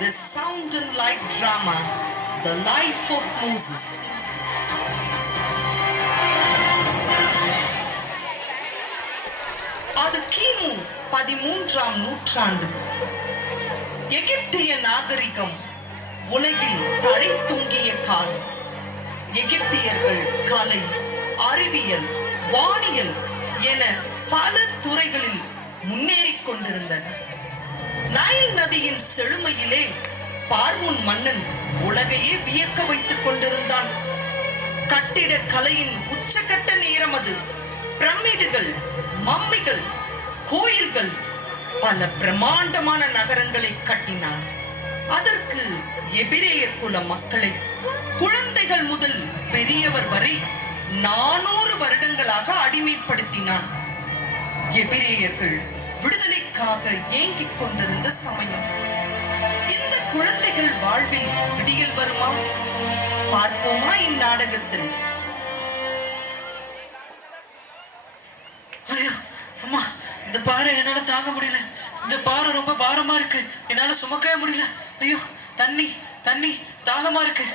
the sound and light drama, The Life of Moses. அது கிமு 13ஆம் நூற்றாண்டு. எகிப்திய நாகரிகம் உலகில் தழைத்தோங்கிய காலம். எகிப்தியர்கள் கலை, அறிவியல், வானியல் என பல துறைகளில் முன்னேறிக் கொண்டிருந்தனர். நைல் நதியின் செழுமையிலே பார்வோன் மன்னன் உலகையே வியக்க வைத்துக் கொண்டிருந்தான். கட்டிட கலையின் உச்சகட்ட நேரம் அது. பிரமிடுகள், மம்மிகள், கோயில்கள், பல பிரம்மாண்டமான நகரங்களை கட்டினான். அதற்கு எபிரேயர் குல மக்களை குழந்தைகள் முதல் பெரியவர் வரை 400 வருடங்களாக அடிமைப்படுத்தினான். எபிரேயர்கள் விடுதலைக்காக ஏங்கிக் கொண்டிருந்த சமயம். இந்த குழந்தைகள் வாழ்வில் விடியல் வருமா? பார்ப்போமா இந்நாடகத்தில். ஐயோ அம்மா, இந்த பாறை என்னால தாங்க முடியல. இந்த பாறை ரொம்ப பாரமா இருக்கு, என்னால சுமக்கவே முடியல. ஐயோ, தண்ணி தண்ணி தாகமா இருக்கு.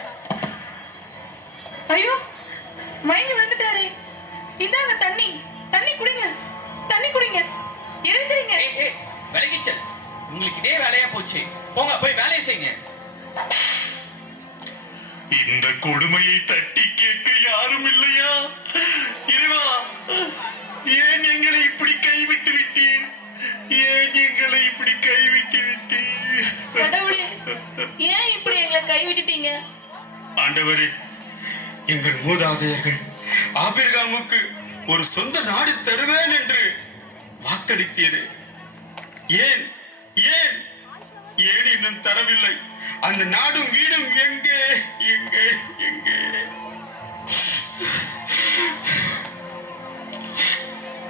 ஐயோ, மயங்கி விழுந்துட்டாரே. இதாங்க தண்ணி, தண்ணி குடிங்க, தண்ணி குடிங்க, எழுந்துறீங்க. விலகிச்சல், உங்களுக்கு இதே வேலையா போச்சு. போங்க, போய் வேலையை செய்யுங்க. இந்த கொடுமையை தட்டி கேட்க யாரும் இல்லையா? இறைவா, ஏன் எங்களை இப்படி கைவிட்டு விட்டீர்? ஏன் எங்களை இப்படி கைவிட்டு விட்டீர்? கடவுளே, ஏன் இப்படி எங்களை கைவிட்டுட்டீங்க? ஆண்டவரே, எங்கள் மூதாதையர்கள் ஆபிரகாமுக்கு ஒரு சொந்த நாடு தருவேன் என்று வாக்களித்தீரே. ஏன் ஏன் ஏன் இன்னும் தரவில்லை? அந்த நாடும் வீடும் எங்கே எங்கே எங்கே?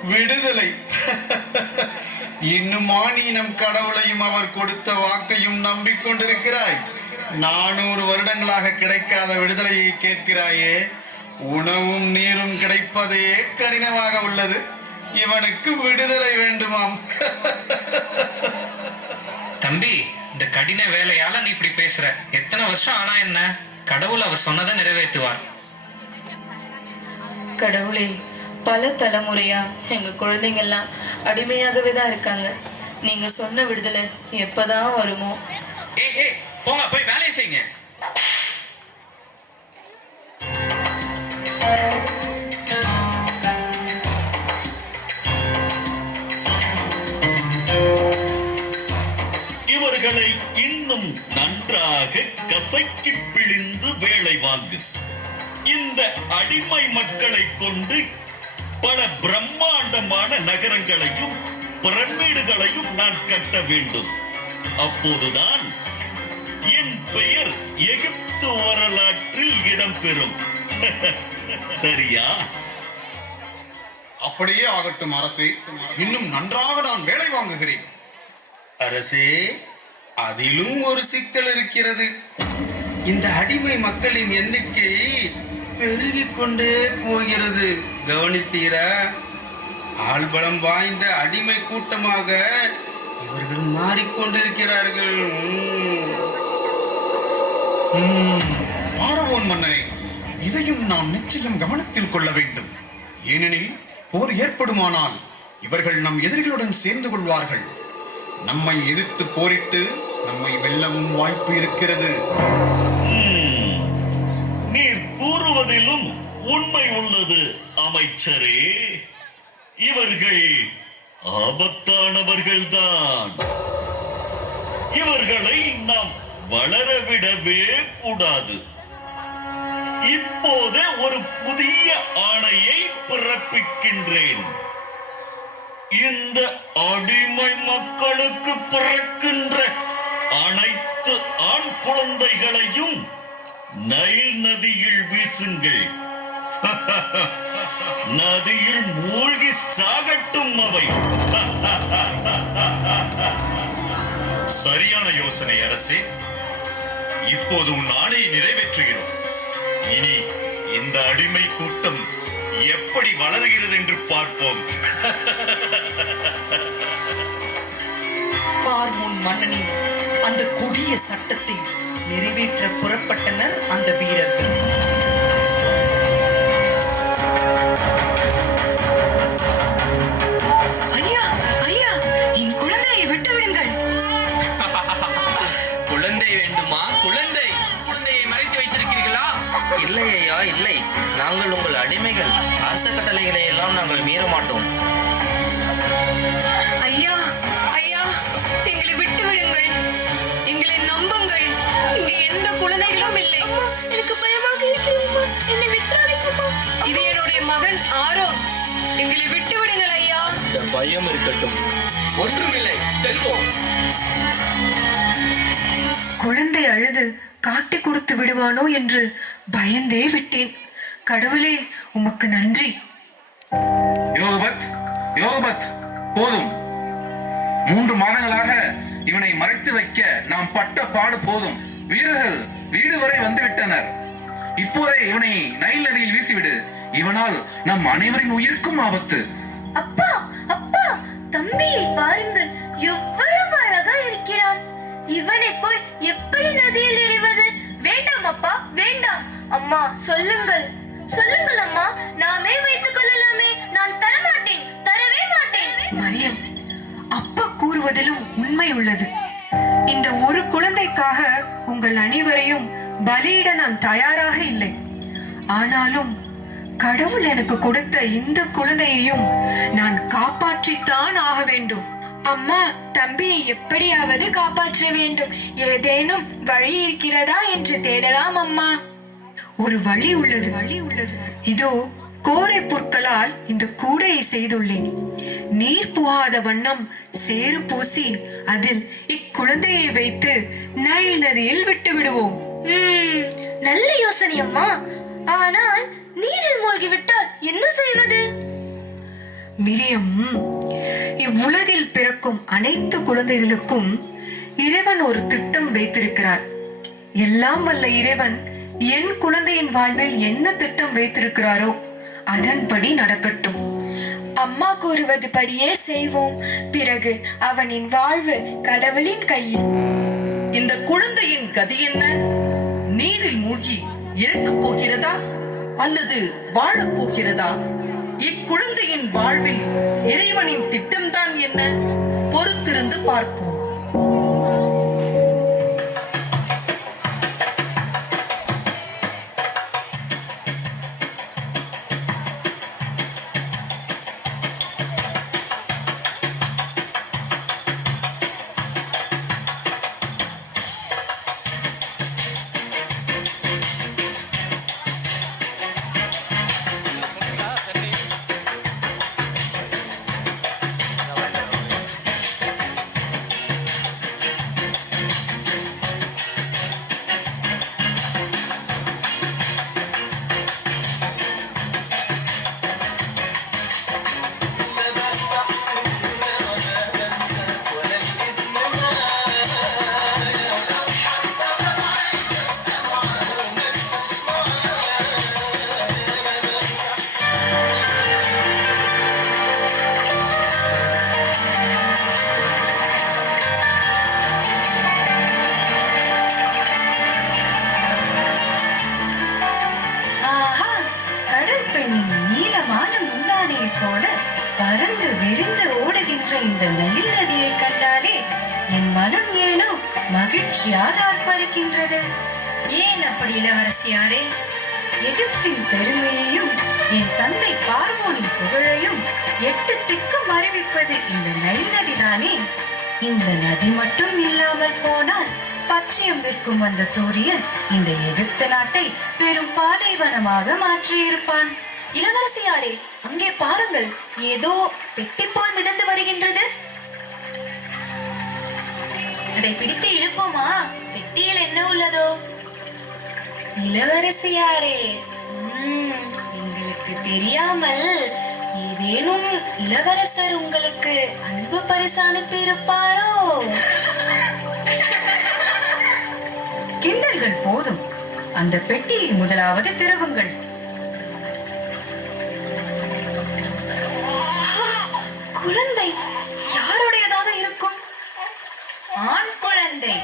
விடுதலை. இன்னுமா நீ நம் கடவுளையும் அவர் கொடுத்த வாக்கையும் நம்பிக்கொண்டிருக்கிறாய்? 400 வருடங்களாக கிடைக்காத விடுதலையை கேட்கிறாயே. உணவும் நீரும் கிடைப்பதே கடினமாக உள்ளது, இவனுக்கு விடுதலை வேண்டுமாம். தம்பி, இந்த கடின வேலையால நீ இப்படி பேசுற. எத்தனை வருஷம் ஆனா என்ன, கடவுள் அவர் சொன்னதை நிறைவேற்றுவார். கடவுளே, பல தலைமுறையா எங்க குழந்தைங்க எல்லாம் அடிமையாகவே தான் இருக்காங்க. நீங்க சொன்ன விடுதலை எப்பதான் வருமோ? போங்க, போய் வேலையை செய்யுங்க. இவர்களை இன்னும் நன்றாக கசக்கி பிழிந்து வேலை வாங்கு. இந்த அடிமை மக்களை கொண்டு பல பிரம்மாண்டமான நகரங்களையும் பிரமிடுகளையும் நான் கட்ட வேண்டும். அப்போதுதான் என் பெயர் எகிப்து வரலாற்றில் இடம்பெறும். சரியா? அப்படியே ஆகட்டும் அரசே. இன்னும் நன்றாக நான் வேலை வாங்குகிறேன். அரசே, அதிலும் ஒரு சிக்கல் இருக்கிறது. இந்த அடிமை மக்களின் எண்ணிக்கை பெருகிக் கொண்டே போகிறது. கவனித்தீரா? ஆள்பலம் வாய்ந்த அடிமை கூட்டமாக இவர்கள் மாறிக்கொண்டிருக்கிறார்கள். பார்வோன் மன்னனே, இதையும் நாம் நிச்சயம் கவனத்தில் கொள்ள வேண்டும். ஏனெனில் போர் ஏற்படுமானால் இவர்கள் நம் எதிரிகளுடன் சேர்ந்து கொள்வார்கள். நம்மை எதிர்த்து போரிட்டு நம்மை வெல்லவும் வாய்ப்பு இருக்கிறது. நீர் கூறுவதிலும் உண்மை உள்ளது அமைச்சரே. இவர்கள் ஆபத்தானவர்கள்தான். இவர்களை நாம் வளரவிடவே கூடாது. இப்போதே ஒரு புதிய ஆணையை பிறப்பிக்கின்றேன். இந்த அடிமை மக்களுக்கு பிறக்கின்ற அனைத்து ஆண் குழந்தைகளையும் நைல் நதியில் வீசுங்கள். நதியில் மூழ்கி சாகட்டும் அவை. சரியான யோசனை அரசே. இப்போது உன் ஆணையை நிறைவேற்றுகிறோம். இனி இந்த அடிமை கூட்டம் எப்படி வளர்கிறது என்று பார்ப்போம். பார்வோன் மன்னனின் அந்த கொடிய சட்டத்தை நிறைவேற்ற புறப்பட்டனர் அந்த வீரர்கள். ஐயா ஐயா, என் குழந்தையை விட்டு விடுங்கள். குழந்தை வேண்டுமா? குழந்தையை மறைத்து வைத்திருக்கிறீர்களா? இல்லை ஐயா, இல்லை. நாங்கள் உங்கள் அடிமைகள். அரச கட்டளைகளை எல்லாம் நாங்கள் மீற மாட்டோம். ஐயா ஐயா, எங்களை விட்டு விடுங்கள், எங்களை நம்புங்கள். இங்கே எந்த குழந்தைகளும் இல்லை. எனக்கு பயமாக இருக்கிறது, என்னை விட்டுறாதீங்கம்மா. இது என்னுடைய மகன் ஆரோன். எங்களை விட்டு விடுங்கள் ஐயா. பயம் இருக்கட்டும், ஒன்றுமில்லை, செல்வோம். குழந்தை அழுது காட்டி கொடுத்து விடுவானோ என்று பயந்தே விட்டேன். கடவுளே, உமக்கு நன்றி. யோகபத், போதும். 3 மாதங்களாக இவனை மறைத்து வைக்க நாம் பட்ட பாடு போதும். வீரர்கள் வீடு வரை வந்து விட்டனர். இப்போதே இவனை நைல் நதியில் வீசிவிடு. இவனால் நம் அனைவரின் உயிருக்கும் ஆபத்து. அப்பா அப்பா, தம்பியை பாருங்கள், எவ்வளவு அழகா இருக்கிறான். இவனை போய் எப்படி நதியில் எறிவது? வேண்டாம் அப்பா, வேண்டாம். அம்மா, சொல்லுங்கள் சொல்லுங்கள் அம்மா, நாமே வைத்துக் கொள்ளலாமே. நான் தரமாட்டேன், தரவே மாட்டேன். மரியம், அப்பா கூறுவதிலும் உண்மை உள்ளது. இந்த ஒரு குழந்தைக்காக உங்கள் அனைவரையும் பலியிட நான் தயாராக இல்லை. ஆனாலும் கடவுள் எனக்கு கொடுத்த இந்த குழந்தையையும் நான் காப்பாற்றித்தான் ஆக வேண்டும். அம்மா, தம்பியை எப்படியாவது காப்பாற்ற வேண்டும். ஏதேனும் வழி இருக்கிறதா என்று தேடலாம் அம்மா. ஒரு வழி உள்ளது. இதோ கோரை புற்களால் இந்த கூடையை செய்துள்ளேன். நீர் புகாத வண்ணம் சேறு பூசி அதில் இக்குழந்தையை வைத்து நைல் நதியில் விட்டு விடுவோம். நல்ல யோசனை அம்மா. ஆனால் நீரில் மூழ்கிவிட்டால் என்ன செய்வது? மிரியம், இவ்வுலகில் பிறக்கும் அனைத்து குழந்தைகளுக்கும் இறைவன் ஒரு திட்டம் வைத்திருக்கிறார். எல்லாம் வல்ல இறைவன் என் குழந்தையின் வாழ்வில் என்ன திட்டம் வைத்திருக்கிறாரோ அதன்படி நடக்கட்டும். அம்மா கூறுவது படியே செய்வோம். பிறகு அவனின் வாழ்வு கடவுளின் கையில். இந்த குழந்தையின் கதி என்ன? நீரில் மூழ்கி இறக்கப் போகிறதா அல்லது வாழப் போகிறதா? இக்குழந்தையின் வாழ்வில் இறைவனின் திட்டம்தான் என்ன? பொறுத்திருந்து பார்ப்போம். பறந்து விரிந்து ஓடுகின்ற இந்த நைல் நதியை கண்டாலே என் மனம் ஏனோ மகிழ்ச்சியால் ஆர்ப்பரிக்கின்றது. ஏன் அப்படி இளவரசியாரே? எகிப்தின் பெருமையையும் என் தந்தை பார்வோனின் புகழையும் 8 திக்கும் அறிவிப்பது இந்த நைல் நதிதானே. இந்த நதி மட்டும் இல்லாமல் போனால் பச்சையம் விற்கும் அந்த சூரியன் இந்த எகிப்து நாட்டை பெரும் பாலைவனமாக மாற்றியிருப்பான். இளவரசியாரே, அங்கே பாருங்கள், ஏதோ பெட்டி போல் மிதந்து வருகின்றது. அதை பிடித்து இழுப்போமா? பெட்டியில் என்ன உள்ளதோ? இளவரசியாரே, எங்களுக்கு தெரியாமல் ஏதேனும் இளவரசர் உங்களுக்கு அன்பு பரிசு அனுப்பி இருப்பாரோ? கிண்டல்கள் போதும். அந்த பெட்டியை முதலாவது திறவுங்கள். குழந்தை யாருடையதாக இருக்கும்? ஆண் குழந்தை.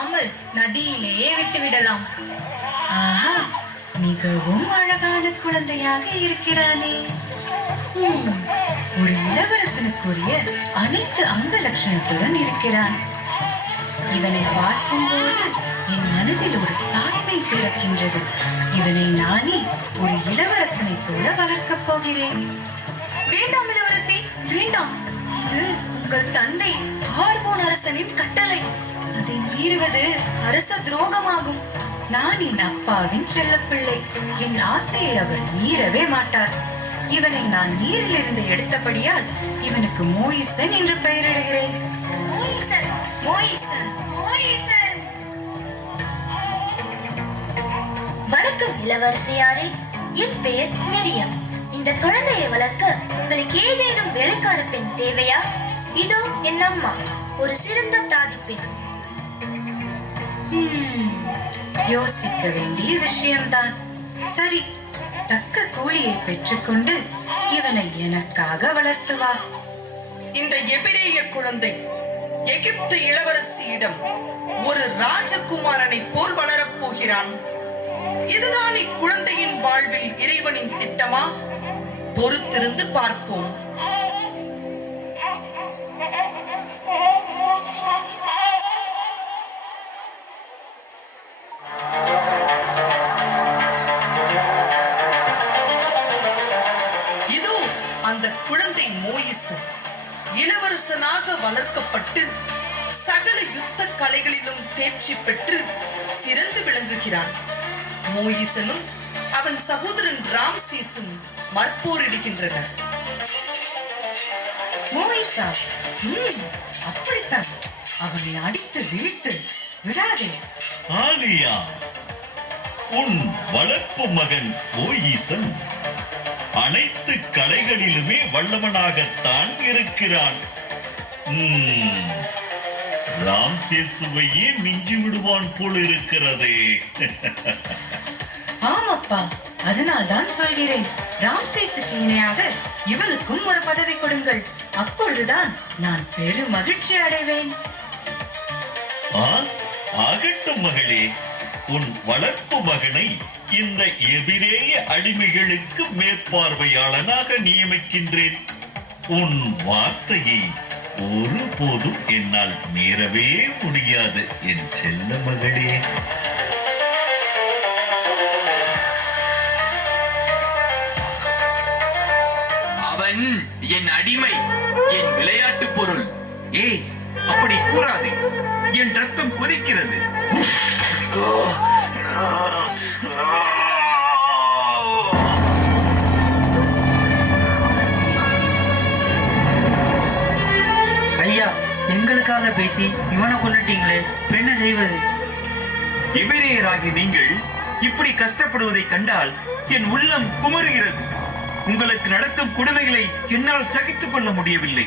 பேசாமல் நதியிலேயே விட்டுவிடலாம். ஆஹா, மிகவும் அழகான குழந்தையாக இருக்கிறானே. ஒரு இளவரசனுக்குரிய அனைத்து அங்க லட்சணத்துடன் இருக்கிறான். இவனை பார்க்கும்போது என் மனதில் ஒரு தாய்மை பிறக்கின்றது. இவனை நானே ஒரு இளவரசனை போல வளர்க்கப் போகிறேன். வேண்டாம் இளவரசி, வேண்டாம். இது உங்கள் தந்தை ஹார்மோன் அரசனின் கட்டளை. அதை மீறுவது அரச துரோகமாகும். நான் என் அப்பாவின் செல்லப்பிள்ளை. என் ஆசையை அவர் மீறவே மாட்டார். இவனை நான் நீரிலிருந்து எடுத்தபடியால் இவனுக்கு மோயிசன் என்று பெயரிடுகிறேன். மோயிசன், மோயிசன், மோயிசன். வணக்கம் இளவரசியாரே, என் பெயர் மெரியம். இந்த குழந்தையை வளர்க்க உங்களுக்கு ஏதேனும் வேலைக்கார பெண் தேவையா? இதோ என் அம்மா, ஒரு சிறந்த தாதி பெண். யோசிக்க வேண்டிய விஷயம்தான். சரி, தக்க கூலியை பெற்றுக்கொண்டு இவனை எனக்காக வளர்த்துவார். இந்த எபிரேய குழந்தை எகிப்து இளவரசியிடம் ஒரு ராஜகுமாரனை போல் வளரப் போகிறான். இதுதான் இக்குழந்தையின் வாழ்வில் இறைவனின் திட்டமா? பொறுத்திருந்து பார்ப்போம். இதோ அந்த குழந்தை மோயிசன் இளவரசனாக வளர்க்கப்பட்டு சகல யுத்த கலைகளிலும் தேர்ச்சி பெற்று சிறந்து விளங்குகிறான். மோயிசனும் அவன் சகோதரன் ராம்சேசும் மற்போரிடுகின்றனர். மோயிசா, அப்படித்தான். அவனை அடித்து வீழ்த்து விடாதே. ஆலியா, உன் வளர்ப்பு மகன் மோயிசன் அனைத்து கலைகளிலுமே வல்லவனாகத்தான் இருக்கிறான். ராம்சேசுவையே மிஞ்சி விடுவான் போல் இருக்கிறதே. ஆமாப்பா, அதனால் தான் சொல்கிறேன். ராம்சேசுக்கு இணையாக இவனுக்கும் ஒரு பதவி கொடுங்கள். அப்பொழுதுதான் நான் பெரும் மகிழ்ச்சி அடைவேன். ஆகட்டும் மகளே, உன் வளர்ப்பு மகனை இந்த எபிரேய அடிமைகளுக்கு மேற்பார்வையாளனாக நியமிக்கின்றேன். உன் வார்த்தையை ஒருபோதும் என்னால் மீறவே முடியாது என் செல்ல மகளே. அவன் என் அடிமை, என் விளையாட்டு பொருள். ஏய், அப்படி கூறாதே. என் ரத்தம் கொதிக்கிறது. ஐயா, எங்களுக்காக பேசி இவனை கொண்டுட்டீங்களே, என்ன செய்வது? எபிரேயராகி நீங்கள் இப்படி கஷ்டப்படுவதை கண்டால் என் உள்ளம் குமருகிறது. உங்களுக்கு நடக்கும் கொடுமைகளை என்னால் சகித்துக் கொள்ள முடியவில்லை.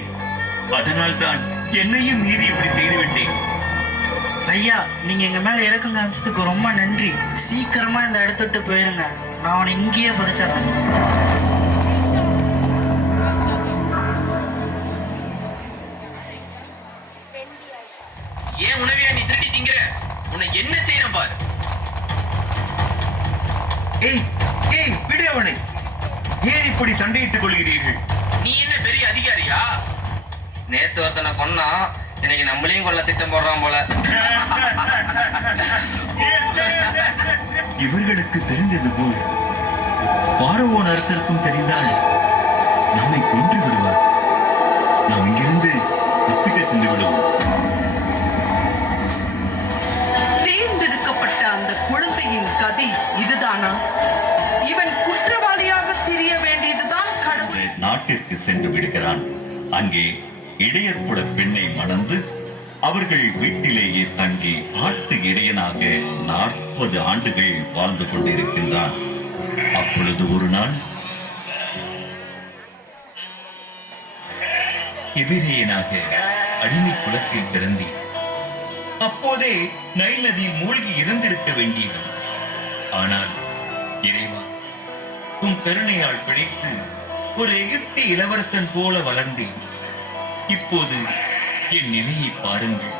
அதனால் தான் என்னையும் மீறி இப்படி செய்துவிட்டேன். ஐயா, நீங்க எங்க மேல இறக்கம் காமிச்சதுக்கு ரொம்ப நன்றி. சீக்கிரமா இந்த இடத்த விட்டு போயிருங்க. நான் அவனை இங்கேயே பறிச்சிடறேன். ஏன் உணவையா நீ திருடி திங்கிற? உன்னை என்ன செய்யறேன் பார். ஏய் ஏய், விடு அவனை. ஏன் இப்படி சண்டையிட்டுக் கொள்கிறீர்கள்? நீ என்ன பெரிய அதிகாரியா? நேத்து ஒருத்தனை கொன்னா, இன்னைக்கு நம்மளையும் கொல்ல திட்டம் போடுறான் போல. இவர்களுக்கு தெரிந்தது போல் பார்வோன் அரசருக்கும் தெரிந்தால் நம்மை கொன்று விடுவார். நாம் இங்கிருந்து தப்பிக்க சென்று விடுவோம். தேர்ந்தெடுக்கப்பட்ட அந்த குழந்தையின் கதை இதுதானா? இவன் குற்றவாளியாக தெரிய வேண்டியதுதான் கடவுள். நாட்டிற்கு சென்று விடுகிறான். அங்கே இடையற்புட பெண்ணை மணந்து அவர்கள் வீட்டிலேயே தங்கி ஆட்டு இடையனாக 40 ஆண்டுகள் வாழ்ந்து கொண்டிருக்கின்றான். அப்பொழுது ஒரு நாள் எபிரேயனாக அடிமை குலத்தில் பிறந்தேன். அப்போதே நைல் நதியில் மூழ்கி இறந்திருக்க வேண்டியது. ஆனால் இறைவா, உன் கருணையால் பிழைத்து ஒரு எகிப்திய இளவரசன் போல வளர்ந்தேன். இப்போது என் நிலையை பாருங்கள்.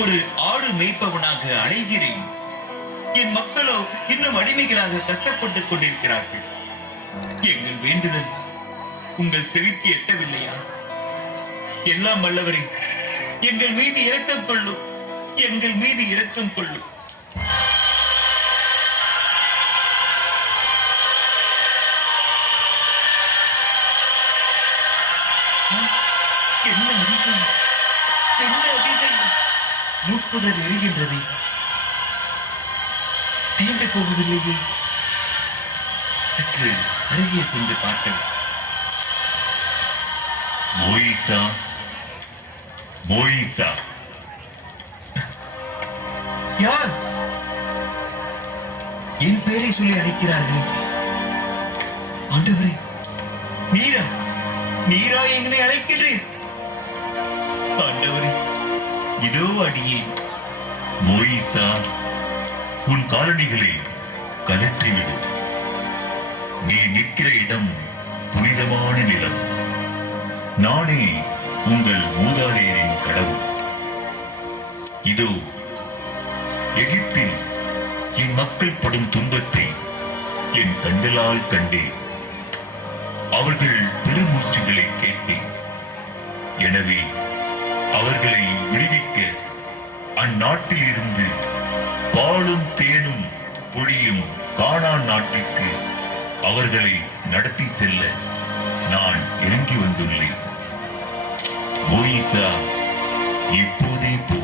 ஒரு ஆடு மேய்ப்பவனாக அலைகிறேன். என் மக்களோ இன்னும் அடிமைகளாக கஷ்டப்பட்டுக் கொண்டிருக்கிறார்கள். எங்கள் வேண்டுதல் உங்கள் செவிக்கு எட்டவில்லையா? எல்லாம் வல்லவரே, எங்கள் மீது இரக்கம் கொள்ளும், எங்கள் மீது இரக்கம் கொள்ளும். என்ன அதிசயம், என்ன அதிசயம்! மூப்புதல் எரிகின்றதே, தீண்டு போகவில்லையே. சற்று அருகே சென்று பார்க்கலாம். மோயிசா, மோயிசா, யார் என் பெயரை சொல்லி அழைக்கிறார்கள்? ஆண்டவரே, நீரா, நீரா என்னை அழைக்கின்றீர்? ஆண்டவரே, இதோ அடியே. மோயிசா, உன் காலணிகளை கலற்றிவிடு. நீ நிற்கிற இடம் புனிதமான நிலம். நானே உங்கள் மூதாதையரின் கடவுள். இதோ எகிப்தில் என் மக்கள் படும் துன்பத்தை என் கண்களால் கண்டேன். அவர்கள் பெருமூச்சுகளை கேட்டேன். எனவே அவர்களை விடுவிக்க அந்நாட்டில் இருந்து பாலும் தேனும் பொழியும் கானான் நாட்டிற்கு அவர்களை நடத்தி செல்ல நான் இறங்கி வந்துள்ளேன். மோயிசா, இப்போதே போ,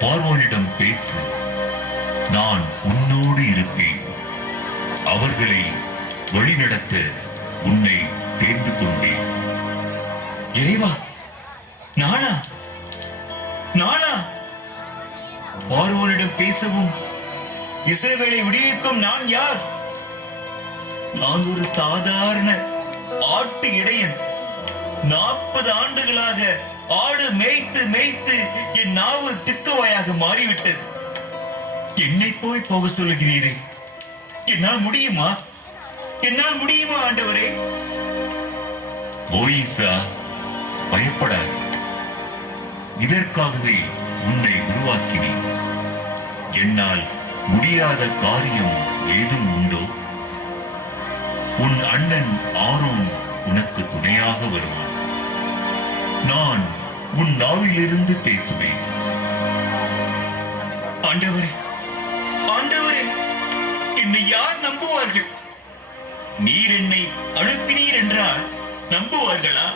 பார்வோனிடம் பேசு. நான் உன்னோடு இருப்பேன். அவர்களை வழிநடத்த உன்னை தேர்ந்து கொண்டேன். இறைவா, நானா? நானா? பார்வோனிடம் பேசவும் இஸ்ரவேலை விடுவிக்கும் நான் யார்? நான் ஒரு சாதாரண ஆட்டு இடையன். 40 ஆண்டுகளாக ஆடு மேய்த்து மேய்த்து என் நாவு திக்குவாயாக மாறிவிட்டது. என்னை போய் போக சொல்லுகிறீரே, என்னால் முடியுமா? என்னால் முடியுமா ஆண்டவரே? மோயிசா, பயப்படாது. இதற்காகவே உன்னை உருவாக்கினேன். என்னால் முடியாத காரியம் ஏதும் உண்டோ? உன் அண்ணன் ஆரோன் உனக்கு துணையாக வருவான். நான் உன் நாவிலிருந்து பேசுவேன். ஆண்டவரே, ஆண்டவரே, என்னை யார் நம்புவார்கள்? நீர் என்னை அனுப்பினீர் என்றால் நம்புவார்களா?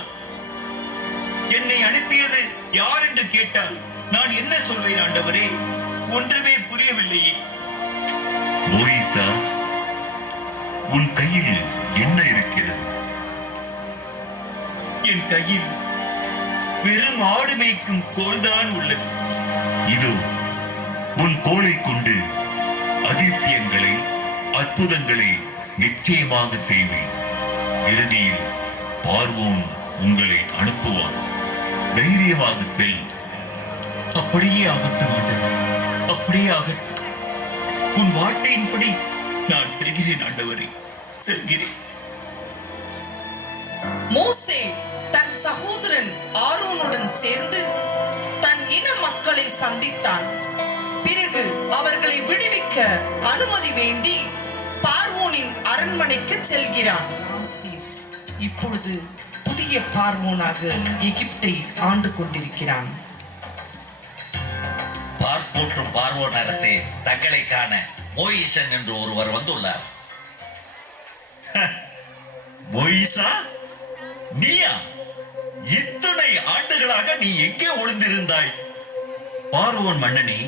என்னை அனுப்பியது யார் என்று கேட்டால் நான் என்ன சொல்வேன் ஆண்டவரே? ஒன்றுமே புரியவில்லையே. மோயிசா, உன் கையில் என்ன இருக்கிறது? என் கையில் வெறும் ஆடு மேய்க்கும் கோல்தான் உள்ளது. இதோ உன் கோலை கொண்டு அதிசயங்களை, அற்புதங்களை நிச்சயமாக செய்வேன். இறுதியில் பார்வோன் உங்களை அனுப்புவான். தைரியமாக செல். அப்படியே ஆகட்டும் ஆண்டவர், அப்படியே ஆகட்டும். உன் வார்த்தையின்படி நான் செல்கிறேன் ஆண்டவரே, செல்கிறேன். மோசே தன் சகோதரன் ஆரோனுடன் சேர்ந்து தன் இன மக்களை சந்தித்தான். பிறகு அவர்களை விடுவிக்க அனுமதி வேண்டி பார்வோனின் அரண்மனைக்கு செல்கிறான். ராம்சேஸ் இப்பொழுது புதிய பார்வோனாக எகிப்தை ஆண்டு கொண்டிருக்கிறான். பார்ப்போற்றும் பார்வோன் அரசே, தங்களை காண மோயிசன் என்று ஒருவர் வந்துள்ளார். மோயிசா, நீயா? இத்தனை ஆண்டுகளாக நீ எங்கே ஒளிந்திருந்தாய்? பார்வோன் மன்னனே,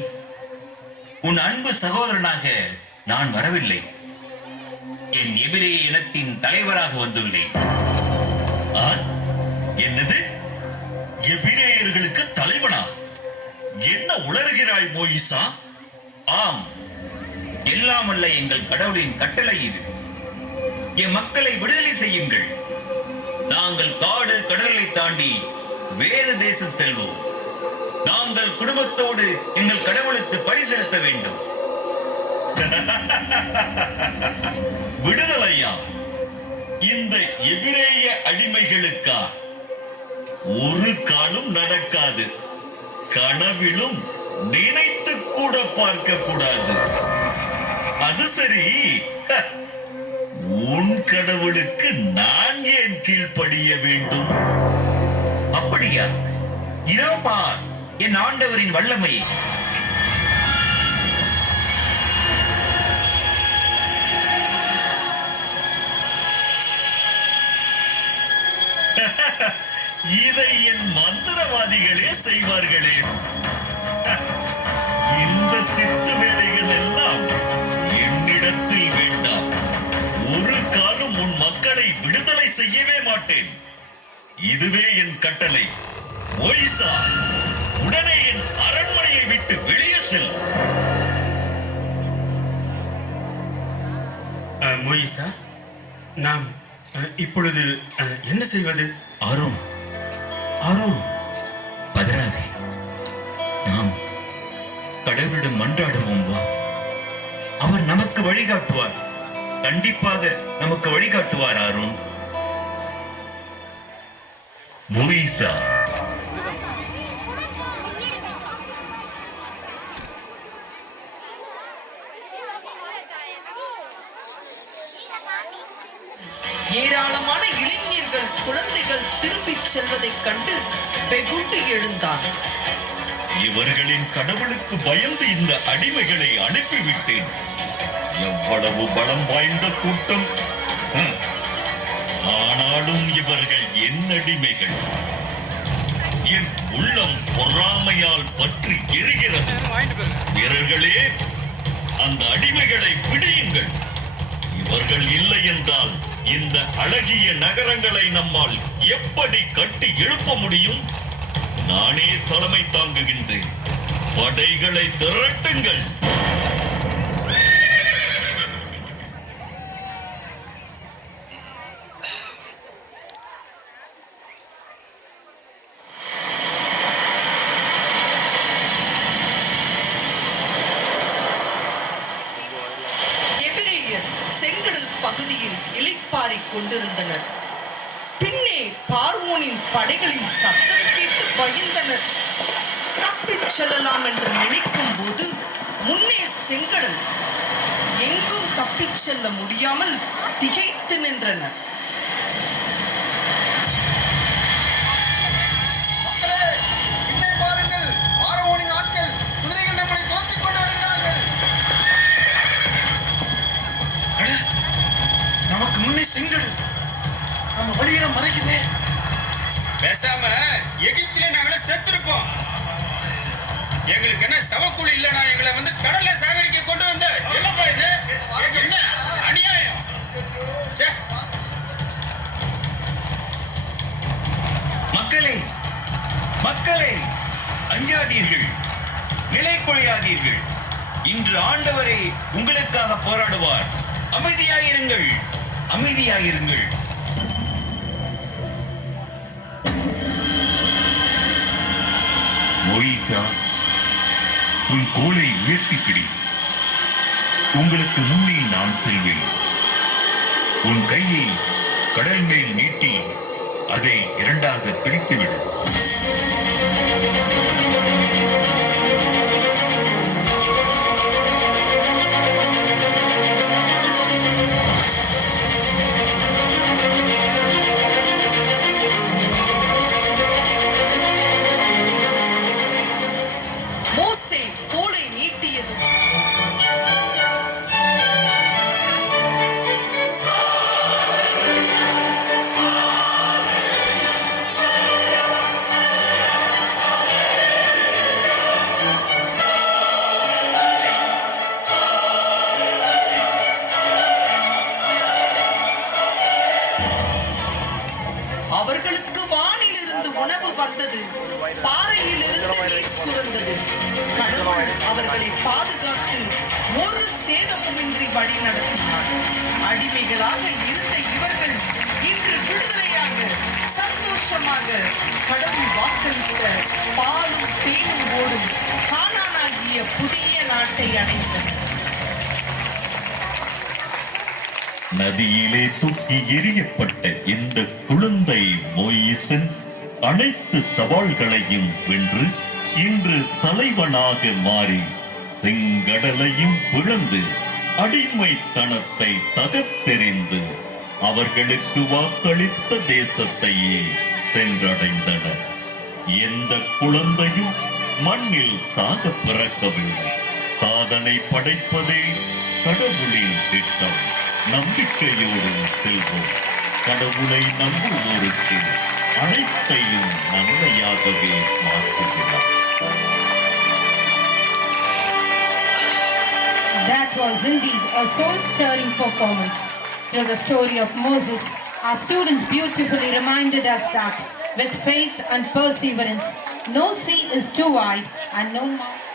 உன் அன்பு சகோதரனாக நான் வரவில்லை. என் எபிரேய இனத்தின் தலைவராக வந்துள்ளேன். என்னது? எபிரேயர்களுக்கு தலைவனா? என்ன உளறுகிறாய் மோயிசா? ஆம், எல்லாம் அல்ல எங்கள் கடவுளின் கட்டளை இது. என் மக்களை விடுதலை செய்யுங்கள். நாங்கள் காடு கடலை தாண்டி வேறு தேசம் செல்வோம். நாங்கள் குடும்பத்தோடு எங்கள் கடவுளுக்கு பழி செலுத்த வேண்டும். விடுதலையா? இந்த எபிரேய அடிமைகளுக்கா? ஒரு காலம் நடக்காது. கனவிலும் நினைத்து கூட பார்க்க கூடாது. அது சரி, உன் கடவுளுக்கு நான் ஏன் கீழ்ப்படிய வேண்டும்? அப்படியா? இதோ பார் என் ஆண்டவரின் வல்லமை. இதை என் மந்திரவாதிகளே செய்வார்களே. இந்த சித்து வேலைகள் எல்லாம் என்னிடத்தில் வேண்டாம். ஒரு காலம் உன் மக்களை விடுதலை செய்யவே மாட்டேன். இதுவே என் கட்டளை. மோயிசா, உடனே என் அரண்மனையை விட்டு வெளியே செல். மோயிசா, நாம் இப்பொழுது என்ன செய்வது? ஆரோன், ஆரோன், பதறாதே. நாம் கடவுளிடம் மன்றாடுவோம் வா. அவர் நமக்கு வழிகாட்டுவார். கண்டிப்பாக நமக்கு வழிகாட்டுவார். ஆரோன், மோயிசா, ஏராளமான இளைஞர்கள் குழந்தைகள் திரும்பிச் செல்வதைக் கண்டு வெகுண்டு எழுந்தான். இவர்களின் கடவுளுக்கு பயந்து இந்த அடிமைகளை அனுப்பிவிட்டேன். எவ்வளவு பலம் வாய்ந்த கூட்டம்! ஆனாலும் இவர்கள் என் அடிமைகள். என் உள்ளம் பொறாமையால் பற்றி எரிகிறது. வீரர்களே, அந்த அடிமைகளை பிடியுங்கள். இவர்கள் இல்லை என்றால் இந்த அழகிய நகரங்களை நம்மால் எப்படி கட்டி எழுப்ப முடியும்? நானே தலைமை தாங்குகின்றேன். படைகளை திரட்டுங்கள். எபிரேயர் செங்கடல் பகுதியில் இளைப்பாறிக் கொண்டிருந்தனர். பின்னே பார்வோனின் படைகளின் சத்தம் கேட்டு பயந்தனர். தப்பிச் செல்லலாம் என்று நினைக்கும் போது முன்னே செங்கடல். எங்கும் தப்பிச் செல்ல முடியாமல் திகைத்து நின்றனர். நமக்கு முன்னே செங்கடல் நம்ம வழியில மறைக்குதே. பேசாம எகிப்திலே நாங்களே செத்துருப்போம். எங்களுக்கு என்ன சவக்கூலி இல்லைனா எங்களை வந்து கடல்ல சாகரிக்க கொண்டு வந்த என்னப்பா இது? என்ன அநியாயம்! மக்களே, மக்களே, அஞ்சாதீர்கள், நிலை கொள்ளாதீர்கள். இன்று ஆண்டவரே உங்களுக்காக போராடுவார். அமைதியாயிருங்கள், அமைதியாயிருங்கள். மோயிசா, உன் கோலை உயர்த்தி பிடி. உங்களுக்கு முன்னே நான் செல்வேன். உன் கையை கடல் மேல் நீட்டி அதை இரண்டாக பிரித்துவிடு. மோசே கோலை நீட்டியதும் அவர்களுக்கு வானிலிருந்து உணவு வந்தது. பாறையிலிருந்து நீர் சுரந்தது. கடவுள் அவர்களை பாதுகாத்து ஒரு சேதமுமின்றி வழி நடத்தினார். அடிமைகளாக இருந்த இவர்கள் இன்று விடுதலையாக சந்தோஷமாக கடவுள் வாக்களித்த பாலும் தேனும் ஓடும் கானானாகிய புதிய நாட்டை அடைந்தனர். நதியிலே தூக்கி எறியப்பட்ட இந்த குழந்தை மோயிசன் அனைத்து சவால்களையும் வென்று இன்று தலைவனாக மாறி செங்கடலையும் பிளந்து அடிமைத்தனத்தை தகர்த்தெறிந்து அவர்களுக்கு வாக்களித்த தேசத்தையே சென்றடைந்தனர். எந்த குழந்தையும் மண்ணில் சாக பிறக்கவில்லை. சாதனை படைப்பதே கடவுளின் திட்டம். நம்பிக்கையோடு செல்வோம். கடவுளை நம்புவோருக்கு அனைத்தையும் நன்மையாகவே மாற்றுகிறார். That was indeed a soul-stirring performance. Through the story of Moses, our students beautifully reminded us that with faith and perseverance, no sea is too wide and no mountain